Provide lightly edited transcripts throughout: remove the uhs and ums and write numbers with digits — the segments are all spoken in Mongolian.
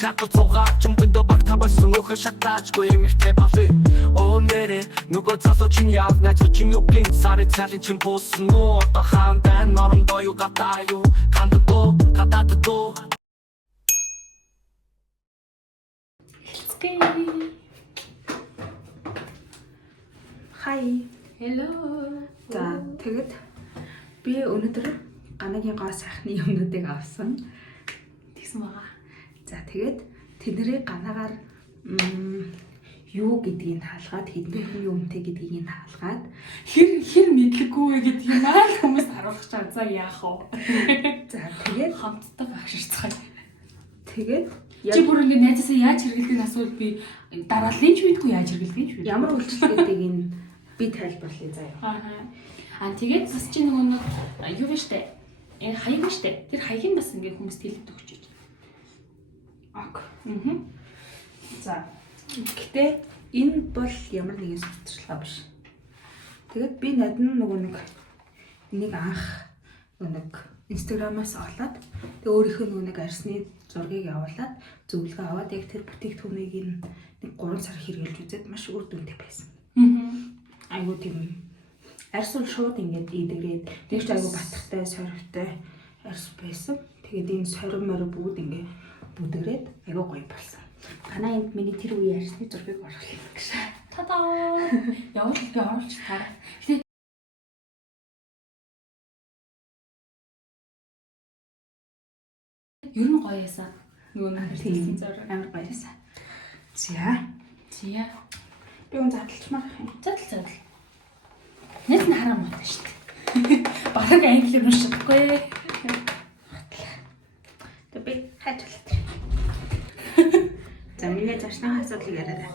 자꾸 속아 전부도 박타볼 스모크 샷다지고 일밀대 밥을 오늘은 누구 져서 중요한 나 저중 욕린 살을 차린 층 보스모 어떠한데 너는 너유 같아요 간다도 가다도 Hi. Hello. За тэгэд би өнөөдөр ганагийн гоо сайхны юмнуудыг авсан. Тэгсэн байгаа. За тэгэд тэдний ганагаар юу гэдгийг хаалгаад хэдэн юмтэй гэдгийг хаалгаад хэр мэдлэггүй гэдэг юм аа хүмүүс харуулах чам за яах вэ? за тэгээд хамтдаа багширцгаая. тэгээд Чи бүр ингэ найзаасаа яаж хэрэглэдэг асуул би дарааллын ч мэдгүй яаж хэрэглэдэг ч мэдгүй. ямар үйлчлэгийг нь би тайлбарлая заяа. Тэгээд бас чи нөгөө юу вэ штэ? Хаяг вэ штэ? Тэр хаяг нь бас ингэ хүмүүст хэлээд өгч байж. Ок. За гэтээ энэ бол ямар нэгэн сурталчилгаа биш. Тэгэд би надад нэг анх нэг Instagram-аас олоод тэг өөрийнхөө нэг арсны зургийг явуулаад зөвлөгөө аваад яг тэр бүтээгдэхүүнийг нэг 3 сар хэрэглэж үзээд маш үр дүнтэй байсан. Айгуу тийм арс бол шууд ингээд идэгрээд нэг ч айгуу батхтай, сорвтой арс байсан. Тэгээд энэ сорив морив бүгд ингээд бүдгрээд айгуу гоё болсон. Ганаа энд миний тэр үеийн арсны зургийг оруулах гэж. Та-даа. Явуулж таа. Ер нь гоё яасан. Нөгөө тийм зураг амар гоё яасан. За. Би он задлчмаар юм. Задал. Нэг нь хараа муутай шүү дээ. Бараг англи юм шиггүй. Тэг би хайчлаа. За миний зашны асуудлыг яриарай.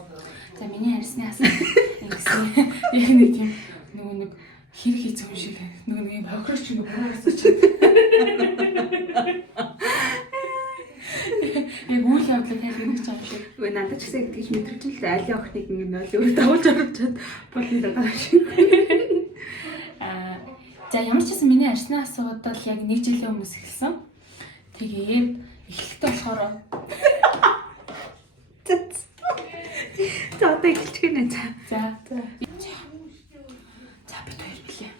За миний арсны асуудал ингэсэн. Яг нэг тийм нэг хэр хийцэн юм шиг нэг бохирч ингэ буурсан чинь. Яг үйл явдлыг тайлбарлах гэж байгаа шиг. Үгүй надад ч гэсэн тэгж мэдрэж л айлын охиныг ингэ нөл давуулж оруулчаад бол энэ байгаа шиг. За ямар ч гэсэн миний арсны асуудал яг 1 жилийн өмнөөс эхэлсэн. Тэгээд эхлэхдээ болохоор За одоо эхэлчих нэ за. За бит хоёр билээ.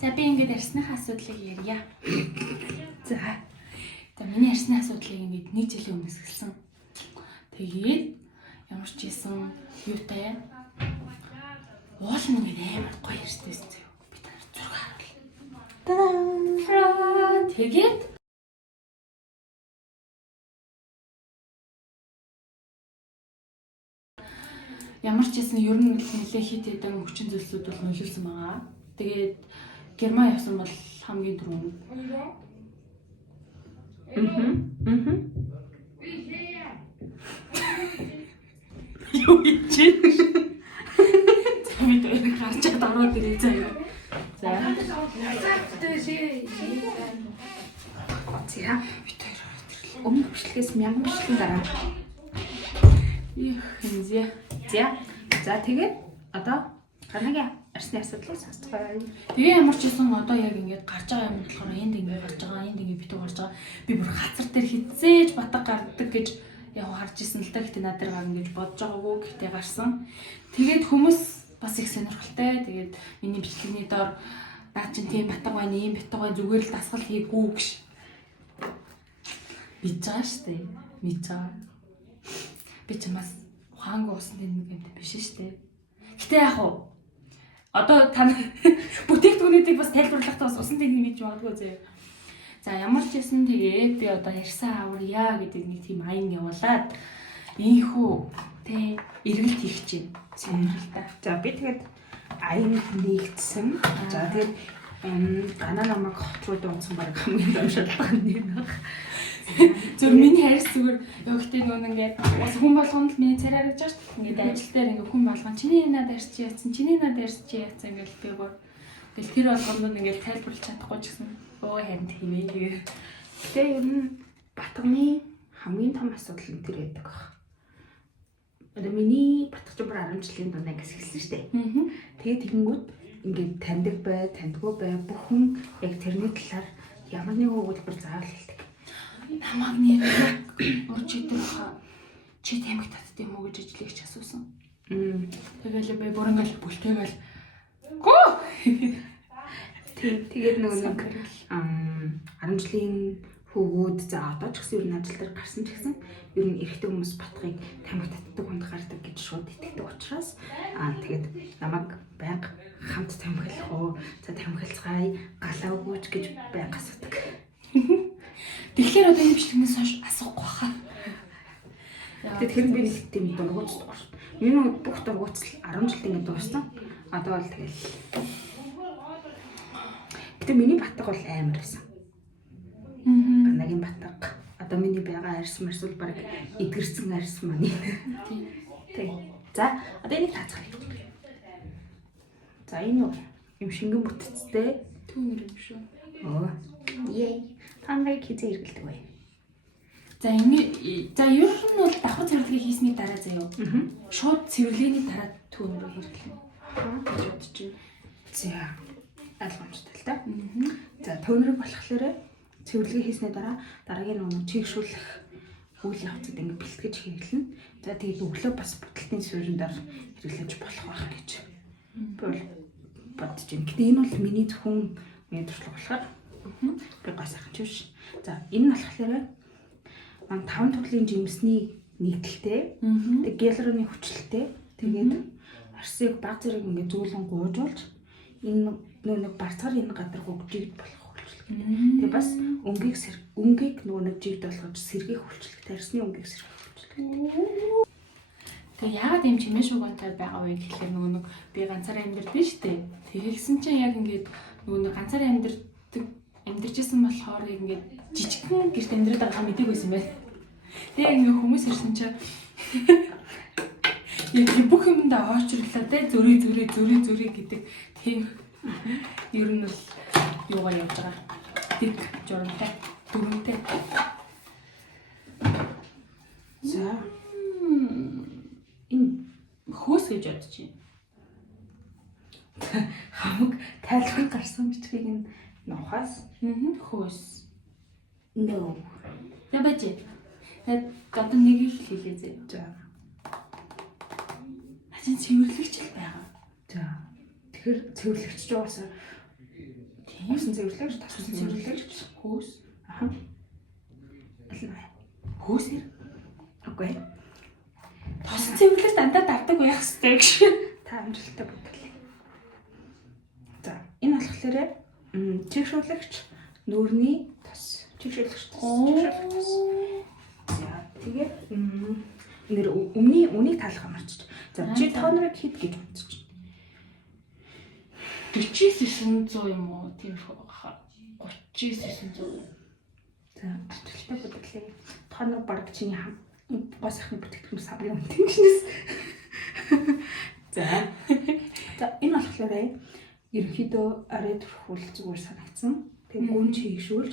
За би ингээд арсныхаа асуудлыг ярья. За миний арсны асуудлыг ингээд 1 жилийн өмнөөс эхэлсэн. Тэгээд ямар ч ийсэн юутай уул нь ингээд амар гоё ярьсан байсан зөө. Би танаар зураг харуулъя. Тэгээд ямар ч гэсэн ер нь нэлээ хит хэдэн хүчин зүйлсүүд бол нөлөөлсөн байгаа. Тэгээд Герман явсан бол хамгийн түрүүнд. Юу гэж? Замд өрг гарчаад ороод ирээ заяа. За. бит хоёр өмнө бичлэгээс 1000 бичлэгийн дараа. Хинзээ. За тэгээд одоо ганагийн арсны асуудлыг сонсцгоё. Тэгээ ямар ч юм одоо яг ингээд гарч байгаа юм болохоор энд ингээд гарч байгаа, энд ингээд битүү гарч байгаа. Би бүр хацар дээр хизээж батга гардаг гэж яг харж исэн л та гэхдээ надад гарна гэж бодож байгаагүй гэхдээ гарсан. Тэгээд хүмүүс бас их сонирхолтой. Тэгээд миний бичлэгний доор наа чин тийм батга байна, ийм битүү байна зүгээр л дасгал хийгүү гэж бич байгаа штэ. Мэдж байгаа. Би ч бас ухаангүй усан нэг юм биш штэ. Гэтэ яг уу одоо та бүтээгдэхүүнүүдийг бас тайлбарлахдаа бас усан тэнэг гэж бодгоо зөө. За ямар ч юм тэгээд би одоо ярьсан аварья гэдэг нэг тийм аян явуулаад ийхүү тэ эргэлт хийх чинь сонирхолтой. За би тэгээд аян нэгдсэн. За тэгээд ганаа намайг хоцрууд унсан баг хамгийн дамшаалтай нэг. Зөв миний харис зүгээр явахтай нөгөө ингээд бас хүн болгонд л миний царай харагдаж байгаа шүү дээ. Ингээд ажил дээр ингээд хүн болгон чиний надад ярьж яатсан, чиний надад ярьж яатсан ингээд би гоо. Тэгэл тэр болгонд ингээд тайлбарлаж чадахгүй ч гэсэн өө харин тийм ээ. Гэтэ ер нь батганы хамгийн том асуудал нь тэр байдаг баг. Одоо миний батгач бүр 10 жилийн дунд ангис эхэлсэн шүү дээ. Тэгээд тэгэнгүүт ингээд таньдаг бай, таньдгүй бай бүхэн яг тэрний талаар ямар нэгэн өгүүлбэр заавал хэлдэг. намайг нэр урч идэх хаа чи тамиг татд юм уу гэж ажлыгч асуусан. Тэгэл би бүр ингээл бүлтэйгээл гоо. Тэгээд нөгөө нэг 10 жилийн хөвгүүд за одоо ч гэсэн ер нь ажил дээр гарсан ч гэсэн ер нь эрэгтэй хүмүүс батхыг тамиг татдаг хүнд гардаг гэж шууд итгэдэг учраас тэгээд намайг байнга хамт тамхилах уу за тамхилцгаая галаагүй ч гэж байнга асуудаг. Тэгэхээр одоо энэ бичлэгнээс хойш асуухгүй хаа. Тэгэхээр би нэг тийм дургуутсдаг шүү. Миний бүх дургуутс 10 жилд ингэ дууссан. Одоо бол тэгэл. Гэтэ миний батг бол амар байсан. Банагийн батг. Одоо миний байгаа арьс марсвал баг эдгэрсэн арьс маань. Тэг. За одоо энийг таацгаая. За энэ юм шингэн бүтцтэй Түүнэр юм шүү. Яй. Танай хизээ эргэлдэг бай. За энэ за ер нь бол давхар цэвэрлэгээ хийсний дараа заяа. Шууд цэвэрлэгээний дараа түүнэр хэрэглэнэ. гэж бодож байна. За ойлгомжтой л да. За түүнэр болохоор цэвэрлэгээ хийсний дараа дараагийн нөгөө чигшүүлэх үйл явцад ингэ бэлтгэж хэрэглэнэ. За тэгээд өглөө бас бүтэлтийн суурьнаар хэрэглэж болох байх гэж бол бодож байна. Гэтэ энэ бол миний зөвхөн миний туршлага болохоор би гоо сайхан ч биш. За энэ нь болохоор 5 төрлийн жимсний нийтлэлтэй. Тэгээд гиалуроны хүчлэлтэй. Тэгээд арсыг баг зэрэг ингэ зөөлөн гуйжуулж энэ нэг барцгаар энэ гадар гүгжигд болох хүчлэг. Тэгээд бас өнгийг нөгөө нэг жигд болгож сэргийх хүчлэгтэй арсны өнгийг сэргийх хүчлэг. Тэгээ яагаад юм чимээ шугантай байгаа вэ гэхээр нөгөө нэг би ганцаараа амьдардаг шүү дээ. Тэгсэн чинь яг ингээд нөгөө нэг ганцаараа амьдарчсэн болохоор ингээд жижигхэн гэрт амьдраад байгаа мэдээг байсан байх. Тэгээ ингээд хүмүүс ирсэн чинь яг бүх юмдаа очрлоо те зүрээ гэдэг тийм ер нь бол юугаар явж байгаа. Дэг журамтай дөрөнтэй. За энэ хөөс гэж бодож байна. хамаг тайлбар гарсан бичгийг нь нухаас Хөөс. no. Ябач. Тэгээд одоо нэг их хэлээ зэ. За. Ачаа цэвэрлэгч л байгаа. За. Тэгэхээр цэвэрлэгч ч уусаа тиймсэн цэвэрлэгч, тасан цэвэрлэгч, Хөөс. аха. Аль нь Хөөс. окей. Тос цэвэрлэгч дандаа давдаг байх хэрэгтэй гэж. Та амжилттай бүтэглээ. За, энэ болохоор чигшүүлэгч нүүрний тос. Чигшүүлэгч тос. За, тэгээд нэр үнийг таалах амарч. За, чи тонорыг хэд гэж бодож байна? 4900 юм уу? Тийм их байгаа. 39900. За, амжилттай бүтэглээ. Тонор баг чиний гоо сайхны бүтээгдэхүүн саврын үнэтэй гинэс. За. За, энэ болохоор ерөнхийдөө арай төрхүүл зүгээр санагдсан. Тэгээ гүн чигшүүлж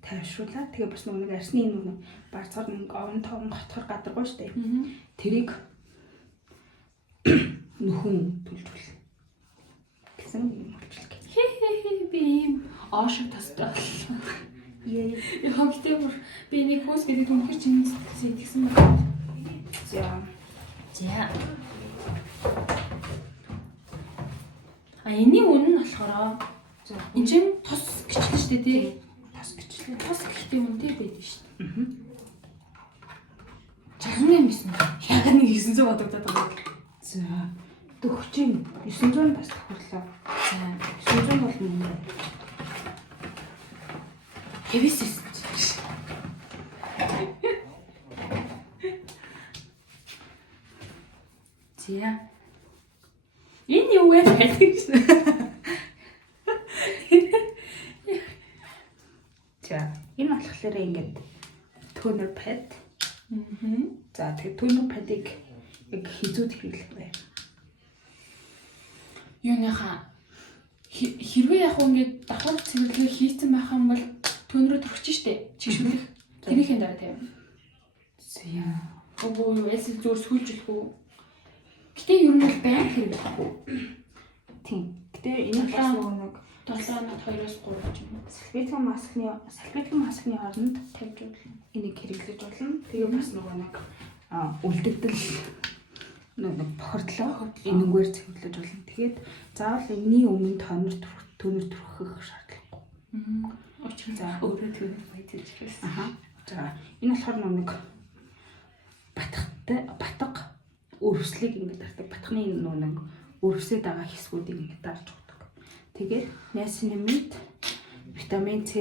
тайвшруулаад тэгээ бас нэг арсны энэ барцаар нэг овн тоон готхор гадаргуу штэ. Тэрийг нөхөн төлжүүл. Гэсэн юм болчихлоо. Би ийм оошиг тастай. Яа. Хогтойгоор би нэг хөөс гэдэг түнхэр чинь сэтгэсэн байна. За. За. Энийн үнэ нь болохоор За. энэ чинь тос гिचлээ шүү дээ тий. Тас гिचлээ. Тос гэхдээ үнэтэй байдаг шүү дээ. 68 яг нэг 900 бодогдоод байгаа. За. Төгчийн 900 бас тохирлоо. За. 900 бол нэмээ. Хэвээс. За. Энэ юу вэ? За, энэ болохоор ингээд toner pad. За, тэгээ toner pad-ыг яг хизүүд хэрэглэх бай. Юуныхаа хэрвээ яг ингээд давхар цэвэрлэгээ хийцэн байх юм бол төнрөө төрчих штэ. Чигшүүлэх. Тэрийнхээ дараа тавь. За. Өө эсвэл зөөр сүүлжлэх үү? Гэтэ ер нь бол байнга хэрэглэхгүй. Тийм. Гэтэ энэ бас нэг 7 хоногт 2-3 ч юм уу. салфетын маскны оронд Тавьж болно. энийг хэрэглэж болно. Тэгээ бас нөгөө нэг үлдэгдэл нэг бохирдлоо энэгээр цэвэрлэж болно. Тэгээд заавал энэний өмнө тонор түрхэх шаардлагагүй. Учир нь өөрөө төвөөр баяж ирсэн. За энэ болохоор нэг батга өрөвслийг ингэж дардаг. Батганы нөгөө нэг өрөвсөд байгаа хэсгүүдийг ингэж дарж өгдөг. Тэгээд niacinamide, витамин С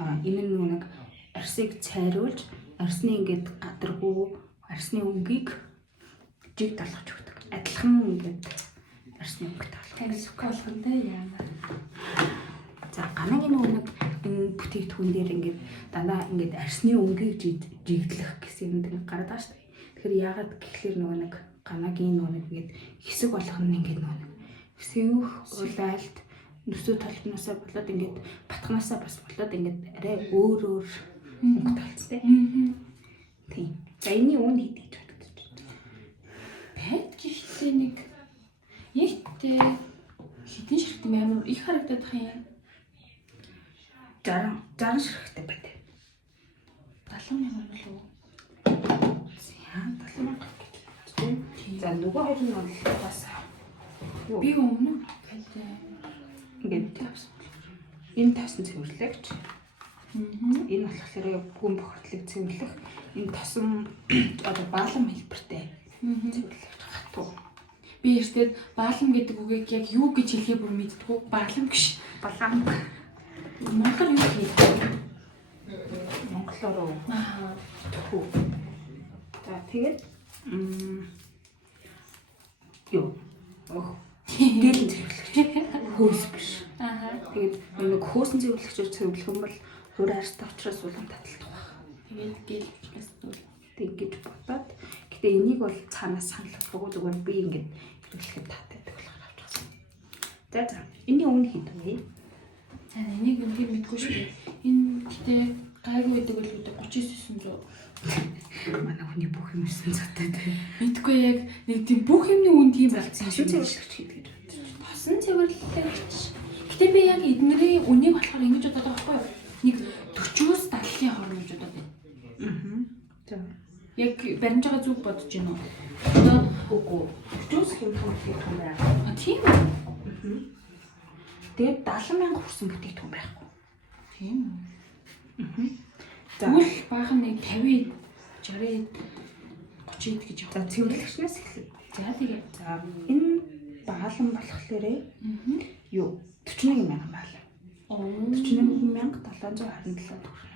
энэ нөгөө нэг арсыг цайруулж арсны ингэж гадаргуу арсны өнгийг жиг талгаж өгдөг. Адилхан ингэж арсны өнг талгах. Болгонтой яамаа. За ганагийн нөгөө нэг энэ бүтээгдэхүүн дээр ингээд дандаа ингээд арсны өнгийг жигдлэх гэсэн юм гараад байгаа шүү дээ. Тэгэхээр яагаад гэхэлэр нөгөө нэг ганагийн нөгөө нэг ингээд хэсэг болгоно ингээд нөгөө нэг сэвх улайлт нүсүү толтноосоо болоод ингээд батганаасаа бас болоод ингээд арай өөр өнг талцтай. Тийм. За энэний үн хэд гэж бодож байна? Байж ихтэй нэг ягтэй хитэн ширхтэн амар их харагдаад байгаа юм. 60 ширхтээ байна. 70,000 болов уу? За 70,000 тийм. За нөгөө хоёр нь бол бас Би өмнө ингээд энэ тасан цэвэрлэгч. Энэ болохоор бүхэн бохирдлыг цэвэрлэх энэ тасан одоо баалан хэлбэртэй цэвэрлэгч хатуу. би эртээд баалам гэдэг үгийг яг юу гэж хэлхээ бүр мэддэггүй. Баалам биш. Баланг. Монгол юу хэлдэг? Монголоор төхөө. За тэгээд юу гэлэн цэвэрлэгч. Хөөс биш. Тэгээд нэг хөөсөн цэвэрлэгчээр цэвэрлэх юм бол хур арьстай учраас улам таталдах байх. Тэгээд гэлж зүйл. Тэгж бодоод гэтээ энийг бол цаанаас саналхгүй зүгээр би ингээд хэрэглэхэд татдаг болохоор авчихсан. За энэний үн хэд вэ? За энийг үнэхээр мэдгүй шүү. Энэ гэтээ гайгүй байдаг бол үүдээ 39,900. Манай хүний бүх юм 900-тай тийм. Мэдгүй яг нэг тийм бүх юмны үн тийм болсон Тасан цэвэрлэгч гэдэг. Тасан цэвэрлэгч. Гэтэ би яг эднэрийн үнийг болохоор ингэж бодоод байгаа байхгүй юу? Нэг 40-оос 70-ийн хооронд гэж бодоод байна. За. Яг баримж байгаа зүг бодож байна уу? Одоо үгүй. 40-оос хэмжээнд бүтээгдэхүүн байгаа. тийм үү? Тэгээд 70,000 хүрсэн бүтээгдэхүүн байхгүй. Тийм үү? За. Тэгвэл баахан нэг 50, 60, 30 гэж За цэвэрлэгчнээс эхлэв. За тэгээ. За энэ баалан болохоор юу 41,000 баалан. 41,727 төгрөг.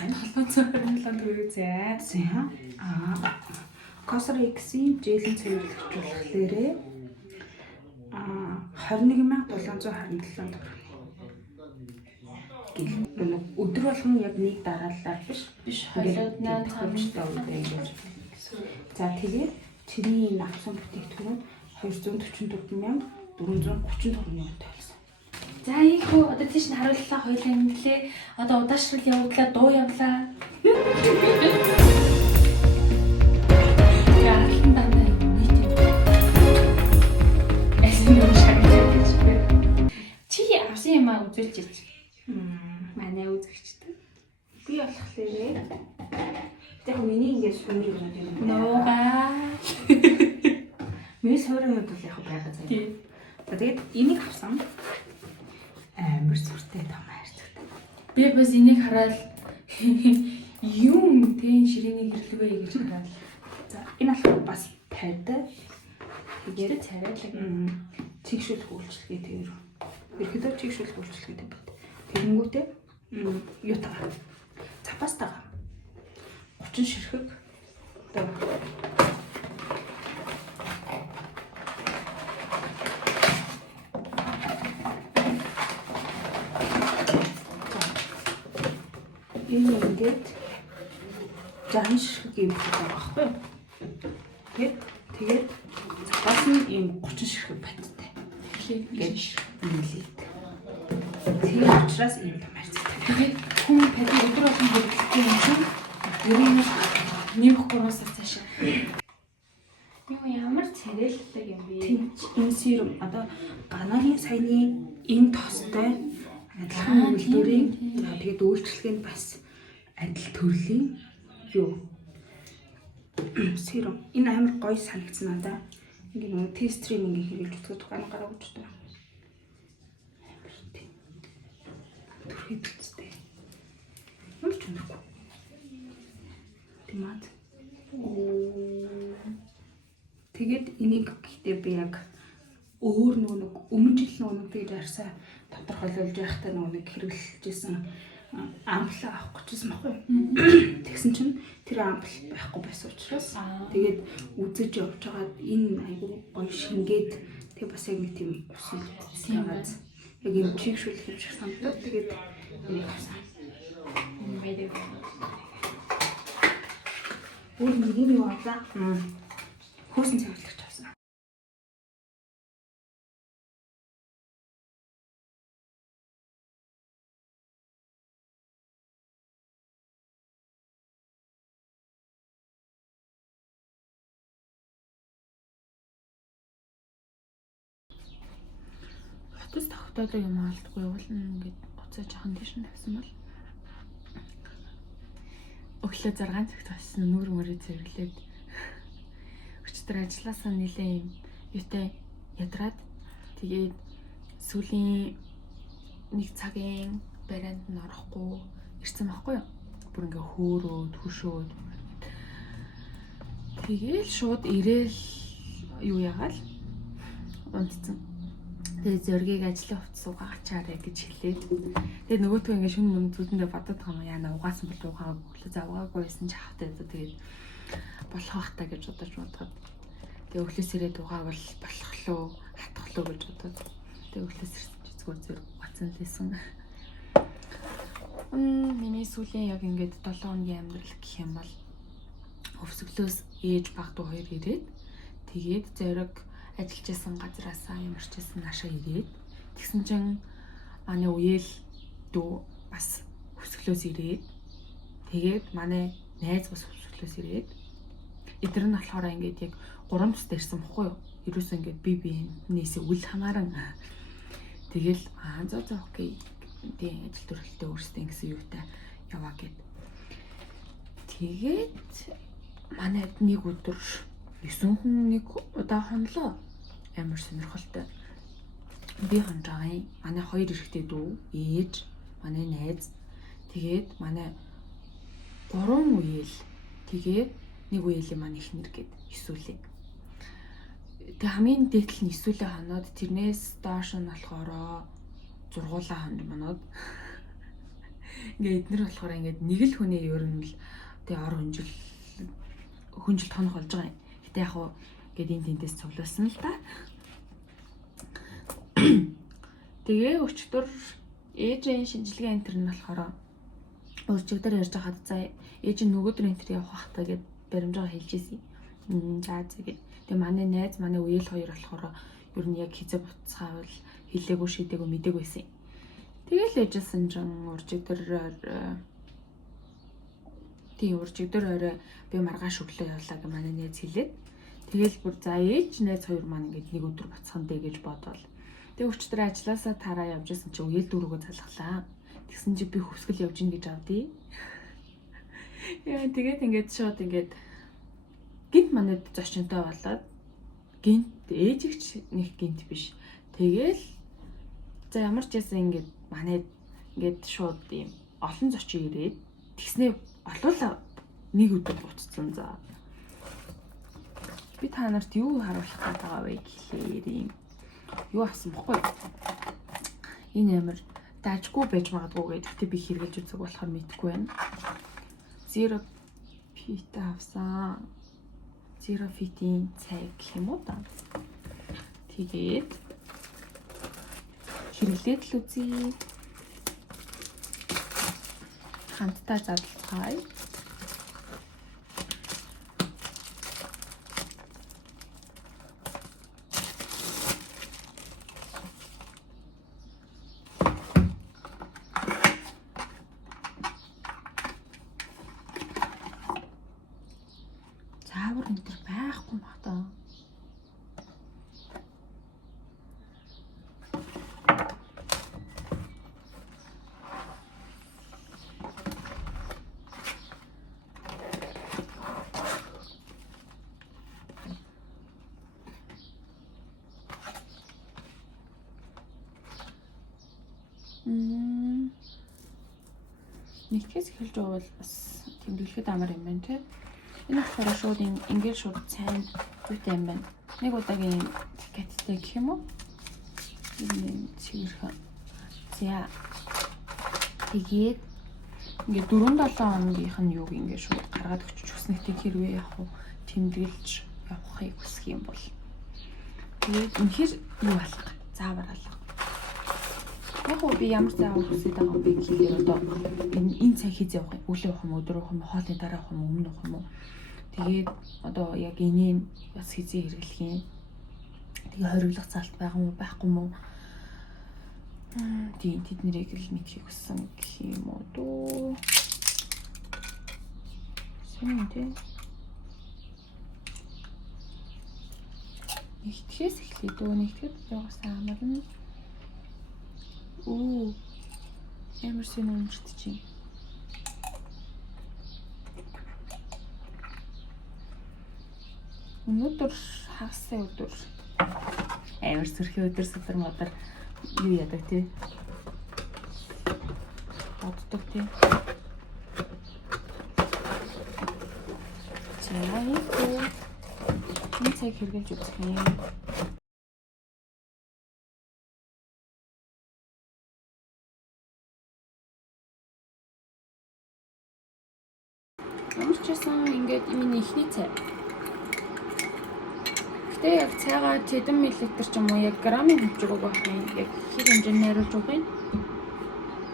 727 төгрөг зэ. За Cosrx-ийн жийлэн цэвэрлэгч болохоор 21,727 төгрөг. Өдөр болгон яг нэг дараалал биш. Хойлоод 8 төгрөгтэй үедээ ингэж. За тэгээд чиний авсан бүтээгдэхүүн 244,430 төгрөгийн үнэтэй болсон. За ийхүү одоо тийш нь харууллаа хоёлаа инглээ. Одоо удаашрал явууллаа, дуу явлаа. Яа, дандаа нийт. Эсэм шагнаж гэж. Чи авсан юм аа үзүүлж ирж. Манай үзэгчтэй. Би болохоор яг миний ингэж суурь юм байна. Нуугаа. Миний суурь юм бол яг байгаа заа. Тийм. Тэгээд энийг авсан. Амар сүртэй том хайрцагтай. Би бас энийг хараад юм тэн ширээний гэрлэвэ гэж хараад. За энэ болохоор бас тайтай. Тэгээд царайлаг. Чигшүүлэх үйлчлэгээ тэр. Ерхэдөө чигшүүлэх үйлчлэгээтэй байна. Тэгэнгүүтээ юу таа. Цапаас таа. 30 ширхэг. Одоо энэ ингээд 60 ширхэг юм байгаа байхгүй юу? Тэгээд бас ийм 30 ширхэг баттай. Гэж нийлээд. Тэгээд учраас ийм том хайрцагтай. тэгээд хүн пэд өдөр болгон хэрэглэдэг юм чинь ер нь нэмэх 3 сар цаашаа. Юу ямар царайлтдаг юм би. Тэмч энэ серум одоо ганагийн саяны энэ тостой адилхан үйлдвэрийн тэгээд үйлчлэгэнд бас адил төрлийн юу серум. Энэ амар гоё санагдсан надаа. Ингээ нэг тест стриминг хийгээд үзэхэд гана гараа өгч байгаа. Амар тийм. Төрхий төлцтэй. Ямар ч өнөргүй. Тэмээд. Тэгээд энийг гэхдээ би яг өөр нэг өмнө жил нэг тэгээд арьсаа тодорхойлуулж байхдаа нэг хэрэглэжсэн ампл авах гэжсэн байхгүй. Тэгсэн чинь тэр ампл байхгүй байсан учраас тэгээд үзэж явж байгаад энэ айгүй гоё шингээд тэг бас яг нэг тийм усэлтсэн байгаад яг юм чигшүүлэх юм шиг санагдав. Тэгээд энийг авсан. Байдаг. Өөр нэг юм юу авлаа? Хөөсөн цэвэрлэгч авсан. Хотос тогтоодог юм алдгүй бол ингээд гоцоо жоохон тийш нь тавьсан бол өглөө 6 цагт болсон нүүр мөрөө цэвэрлээд өчтөр ажилласаа нэлээ юм юутай ядраад тэгээд сүүлийн нэг цагийн барианд нь орохгүй ирсэн байхгүй юу? Бүр ингээ хөөрөөд хөшөөд тэгээл шууд ирээл юу ягаал унтцсан. Тэгээ зөргийг ажлын хувцас угаагачаарэ гэж хэлээд тэгээ нөгөөтгөө ингээ шүн мөн зүлдэндээ бодоод байгаа юм яана угаасан бол угаагүй өглөө завгаагүй байсан ч хавтаа тэгээд болох бах та гэж бодож бодоход тэгээ өглөөс ирээд угаавал болохлоо хатглоо гэж бодоод тэгээ өглөөс ирсэн чи зүгээр зэрэг угаацсан лээсэн. Миний сүүлийн яг ингээд 7 хоногийн амьдрал гэх юм бол өвсгөлөөс ээж багтуу хоёр ирээд тэгээд зориг ажиллаж байсан газараасаа ямарч байсан наашаа ирээд тэгсэн чинь манай үеэл дүү бас өвсгөлөөс ирээд тэгээд манай найз бас өвсгөлөөс ирээд эдгээр нь болохоор ингээд яг 3 тустай ирсэн бохгүй юу? Ерөөсөө ингээд би биенээсээ үл хамааран тэгэл зөө окей тийм ажил төрөлтөө өөрсдөө ингэсэн юутай яваа гэд. Тэгээд манайд нэг өдөр 9 хүн нэг удаа хонлоо. Амар сонирхолтой. Би хонжаагийн манай 2 эрэгтэй дүү, ээж, манай найз, тэгээд манай 3 үеэл, тэгээд нэг үеэлийн манай эхнэр гээд эсвэл. Тэг хамгийн дээдл нь эсвэл хоноод тэрнээс доош нь болохоор зургуулаа хонж манад. Ингээ эднэр болохоор ингээд нэг л хүний ер нь л тэг ор хүнжилт хонох болж байгаа юм. Гэтэ яг хуу гээд энэ тентээс цуглуулсан л да. Тэгээ өчтөр ээжийн шинжилгээ энтер нь болохоор өчигдөр ярьж хаад за ээж нь нөгөөдөр энтер явах хэрэгтэй гэд баримжаа хэлж ирсэн. За тэгээд тэгээ манай найз манай үеэл хоёр болохоор ер нь яг хизээ буцаавал хэлээгүй шийдээгүй мдээгүй байсан. Тэгэл ээжсэн чинь уржигдөр орой би маргааш өглөө явлаа гэж манай найз хэлээд тэгэл бүр за ээж найз хоёр маань ингээд нэг өдөр буцхан дээ гэж бодвол тэг өчтөр ажилласаа тараа явж исэн чи үеэл дүүргөө залхлаа. Тэгсэн чи би хөвсгөл явж ийн гэж авдий. Яа тэгээд ингээд шууд ингээд гинт манайд зочинтой болоод гинт ээжигч нэг гинт биш. Тэгээл за ямар ч яасан ингээд манайд ингээд шууд юм олон зочин ирээд тэгснээ олуулаа нэг өдөр буцсан за. Би та нарт юу харуулах гээд байгаа вэ гэхлээр юм. Юу авсан бохгүй. Энэ амар даажгүй байж магадгүй гэдэг. Гэтэ би хэрэглэж үзэх болохоор мэдэхгүй байна. Zero Fit авсан. Zero Fit-ийн цай гэх юм уу та. Тэгээд хэрэглээд л үзье. Хамтдаа задлахаа. Заавар энэ төр байхгүй маа та. Нэгтгэс эхэлж байгаа бол бас тэмдэглэхэд амар юм байна тий. Энэ болохоор шууд ингээд шууд сайн зүйтэй юм байна. Нэг удаагийн каттай гэх юм уу? Энэ чигэрхэн. За. Тэгээд ингээд 4-7 хоногийнх нь юуг ингээд шууд гаргаад өчөж хүснэгтэй хэрвээ яг уу тэмдэглэж явахыг хүсэх юм бол тэгээд үнэхээр юу алга заавар алга. Яг уу би ямар заавар хүсэж байгаа юм бэ гэхээр одоо энэ цаг хийж явах юм өглөө явах юм өдөр явах юм хоолны дараа явах юм өмнө явах юм уу тэгээд одоо яг энийг бас хийзээ хэрэглэх юм. Тэгээ хориглох цаалт байгаа юм уу байхгүй юм уу? Тийм тэднийг л мэдхийг хүссэн гэх юм уу дөө. Сайн тийм. Нэгтгэхээс эхлэе дөө. Нэгтгэхэд байгаас амар нь. Оо. Ямар сайн уншиж чинь. Өнөөдөр хагас өдөр. Амар сөрхий өдөр супер модер юу яадаг тий. Боддог тий. За энэ цаг хэрэглэж үзэх юм. Ямар ч байсан ингээд миний ихний цай. Гэтэ яг цайгаа тэдэн миллилитр ч юм уу яг грамын хэмжээг байх юм. Яг хэр хэмжээнд найруулж өгөх юм.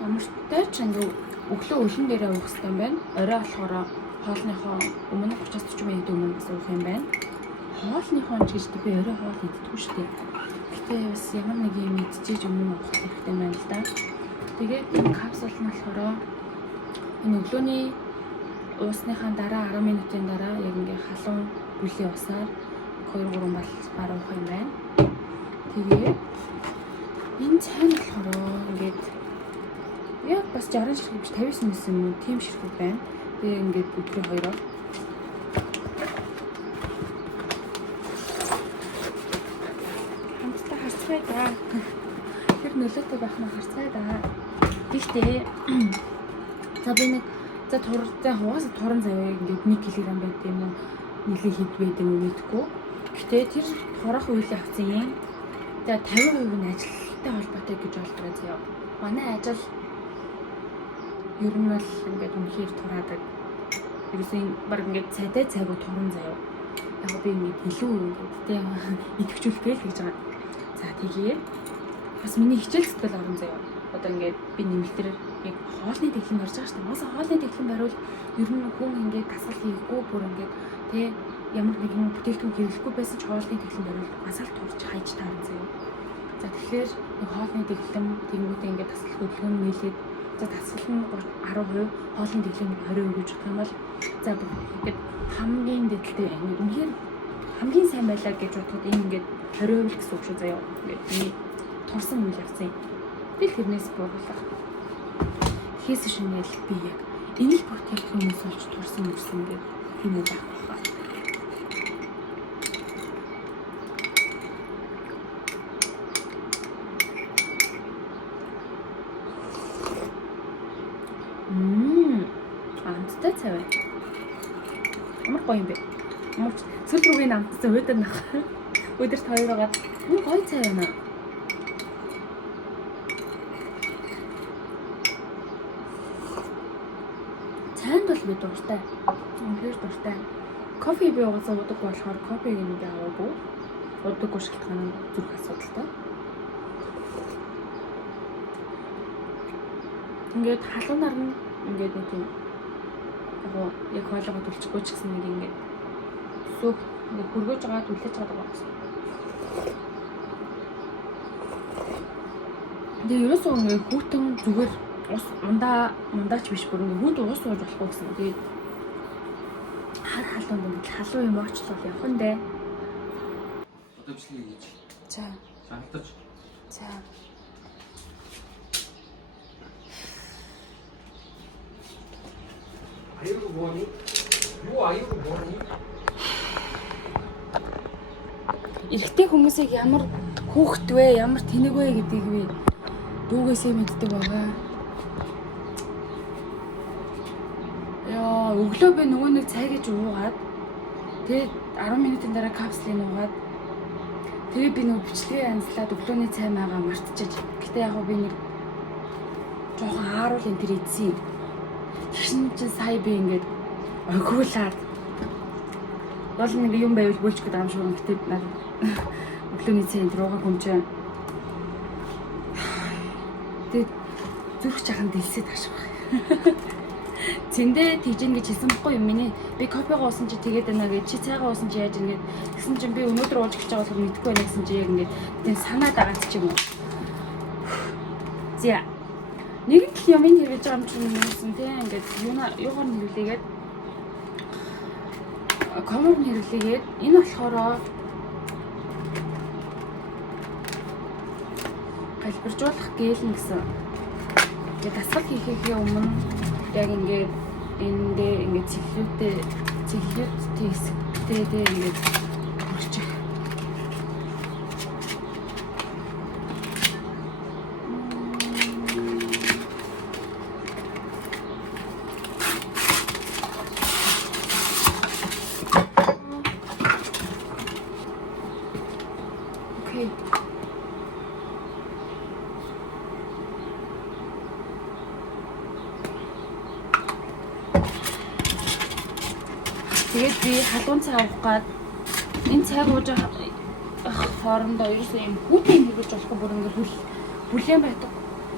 Ямар ч тач ингээд өглөө өлөн дээрээ уух хэрэгтэй юм байна. Орой болохоор хоолныхоо өмнө 30-40 минут өмнө бас уух юм байна. Хоолныхоо ч гэж би орой хоол иддэггүй шүү дээ. Гэтэ бас ямар нэг юм идчихэж өмнө уух хэрэгтэй юм байна л да. Тэгээд энэ капсул нь болохоор энэ өглөөний уусныхаа дараа 10 минутын дараа яг ингээ халуун бүлээ усаар 2-3 бар уух юм байна. Тэгээд энэ цай нь болохоор ингээд яг бас 60 ширхэг биш 59 байсан юм тийм ширхэг байна. Тэгээ ингээд өдрөө хоёроо хамтдаа харцгаая да. Тэр нөлөөтэй байх нь харцгаая да. Гэхдээ за би нэг за туртай хаваас туран завыг ингээд 1 кг байт юм уу нэлээд хэд байд юм мэдгүй. Гэхдээ тэр турах үйл авсан юм. За 50% нь ажилтай холбоотой гэж болдог заяа. Манай ажил ер нь бол ингээд үнэхээр тураадаг. Ерөөсөө баг ингээд цайтай цайгүй туран заяа. Яг би ингээд илүү ингээд тэ идэвхжүүлэх гээл гэж байгаа. За тэгээд бас миний хичээл сэтгэл орон заяа. Одоо ингээд би нэмэлтээр яг хоолны дэглэм барьж байгаа шүү дээ. Уусаа хоолны дэглэм бариул ер нь хүн ингээд дасгал хийхгүй бүр ингээд тэ ямар нэгэн бүтээгдэхүүн хэрэглэхгүй байсан ч хоолны дэглэм бариул гасаал турж хайж таарна заяа. За тэгэхээр нэг хоолны дэглэм тэнгүүтээ ингээд дасгал хөдөлгөөн нээлээд за дасгал нь 10%, хоолны дэглэм 20% гэж бодох юм бол за ингээд хамгийн дэглэлтэй ингээд үнэхээр хамгийн сайн байлаа гэж бодоход энэ ингээд 20% гэсэн үг шүү заяа. Ингээд миний турсан үйл явцсан. Би тэрнээс буурлах. Хийс шинээл би яг энэ л бүтээгдэхүүнээс олж турсан мөрсөн гэдэг юм уу байх баха. Амттай цай бай. Ямар гоё юм бэ? Ямар сүүл рүүгийн амттай өөдөө нах. Өдөрт хоёроогаад энэ гоё цай байна. Цайнд бол би дуртай. Үнэхээр дуртай. Кофе би угаасаа уудаг болохоор кофег нэг аваагүй. Уудаггүй шалтгаан нь зүрх асуудалтай. Ингээд халуунаар нь ингээд нэг юм яг хоолойгоо төлчихгүй ч гэсэн нэг ингээд сүх ингээд хөргөж байгаа түлхэж байгаа байна. Тэгээ ерөөсөө ингээд хүүтэн зүгээр ус ундаач биш бүр ингээд хүүт ус ууж болохгүй гэсэн. Тэгээд хар халуун юм халуун юм очлол явах нь дээ. Одоо бичлэг хийж. За. Шаардаж. За. Аюу бони. Юу аюу бони. Эрэгтэй хүмүүсийг ямар хүүхэд вэ, ямар тэнэг вэ гэдгийг би дүүгээсээ мэддэг байгаа. Өглөө би нөгөө нэг цай гэж уугаад тэгээд 10 минутын дараа капслыг уугаад тэгээд би нөгөө бичлэгээ анзлаад өглөөний цай маага мартчихаж. Гэтэ яг би нэг жоохон ааруул энэ тэр эзэн. Тэгшин чинь сая би ингээд огиулаад бол нэг юм байвал бөлчих гэдэг юм шиг юм. Гэтэ надад өглөөний цай энэ руугаа гүмжээ. Тэгээд зүрх жахан дэлсээд таших баг. Зэндээ тэгжин гэж хэлсэн байхгүй юм миний. Би кофего уусан чи тэгээд байна гэж чи цайгаа уусан чи яаж ингэж гэсэн чинь би өнөөдөр ууж гэж байгаа болохоор мэдэхгүй байна гэсэн чи яг ингэж тийм санаад байгаа ч юм уу. За. Нэг л юм хэрвэж байгаа юм чинь юмсэн тийм ингэж юугаар нэрлэгээд комор нэрлэгээд энэ болохоор галбиржуулах гээл гэсэн. Тэгээд дасгал хийхээ өмнө яг ингээд эндээ ингээд цэглүүдтэй хэсэгтэй дээ ингээд орчих. Окей. Тэгээд би халуун цай авах гээд энэ цайг ууж хоорондоо ерөөсөө юм хүүтэн хэрэгж болохгүй бүр ингээд бүлээн байдаг.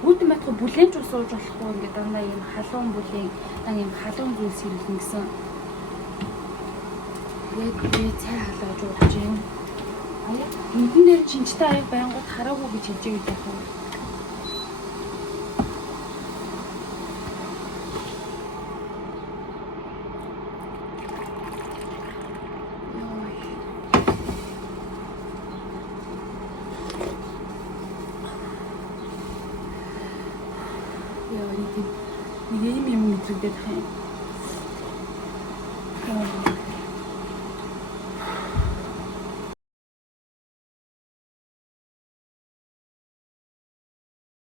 Хүүтэн байхгүй бүлээн ч ус ууж болохгүй ингээд дандаа юм халуун бүлээн юм халуун зүйлс хэрэглэн гэсэн. Тэгээд би цай халуун ууж юм. Аяа нүдэн дээр чинчтэй аяг байнгут хараагүй гэж хэлж байгаа байх уу? Нэг юм мэдрэгдээд байна.